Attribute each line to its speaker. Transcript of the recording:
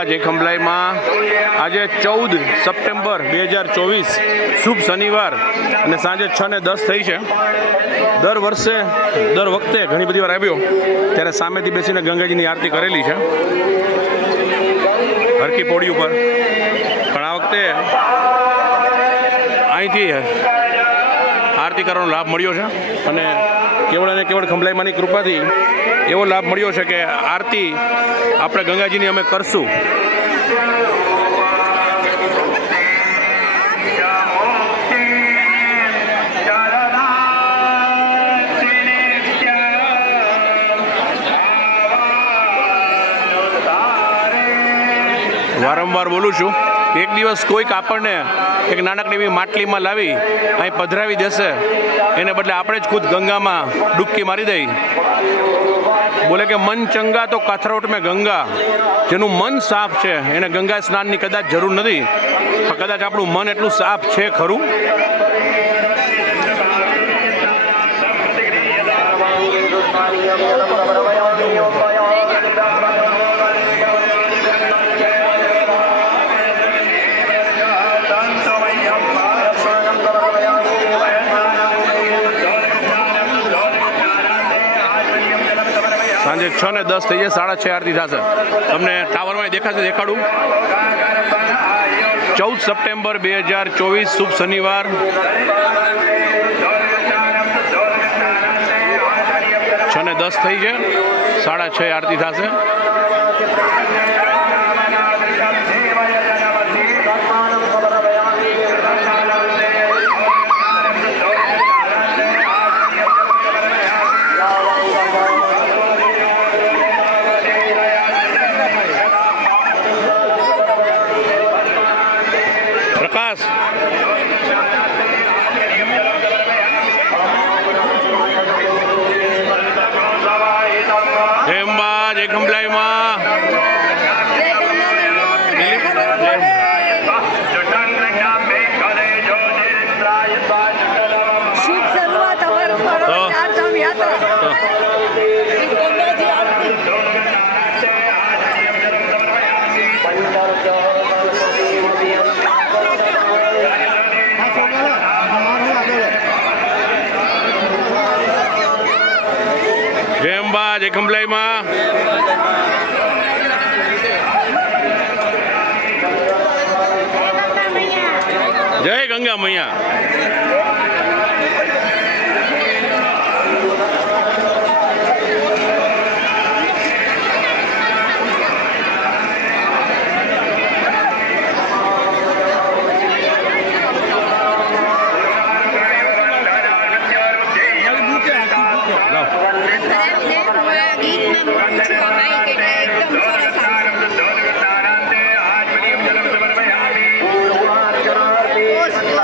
Speaker 1: અંબા જય ખંભલાઈમાં આજે ચૌદ સપ્ટેમ્બર બે હજાર ચોવીસ, શુભ શનિવાર અને સાંજે છ ને દસ થઈ છે. દર વર્ષે, દર વખતે ઘણી બધી વાર આવ્યો, ત્યારે સામેથી બેસીને ગંગાજીની આરતી કરેલી છે. હરકી પોડી ઉપર. પણ આ વખતે અહીંથી આરતી કરવાનો લાભ મળ્યો છે અને કેવળ અને કેવળ ખંભલાઈમાની કૃપાથી એવો લાભ મળ્યો છે કે આરતી આપણે ગંગાજીની અમે કરશું. વારંવાર બોલું છું. એક દિવસ કોઈક આપણને એક નાનકડી એવી માટલીમાં લાવી, અહીં પધરાવી દેશે. એને બદલે આપણે જ ખુદ ગંગામાં ડૂબકી મારી દઈ. બોલે કે, મન ચંગા તો કાથરોટ મેં ગંગા. જેનું મન સાફ છે, એને ગંગા સ્નાનની કદાચ જરૂર નથી. પણ કદાચ આપણું મન એટલું સાફ છે ખરું. સાંજે છ ને દસ થઈ જાય, સાડા છ આરતી થશે. તમને ટાવરમાં દેખાશે, દેખાડું. ચૌદ સપ્ટેમ્બર બે હજાર ચોવીસ, શુભ શનિવાર. છ ને દસ થઈ છે, સાડા છ આરતી થશે. પ્રકાશ જય અંબા ખંભલાઈમાં
Speaker 2: શુભ શરૂઆત અમારો મારો
Speaker 1: તો.
Speaker 2: યાત્રા ગંગાજી આરતી
Speaker 1: જય અંબા જય ખંભલાઈમાં. જય ગંગા મૈયા. Yeah.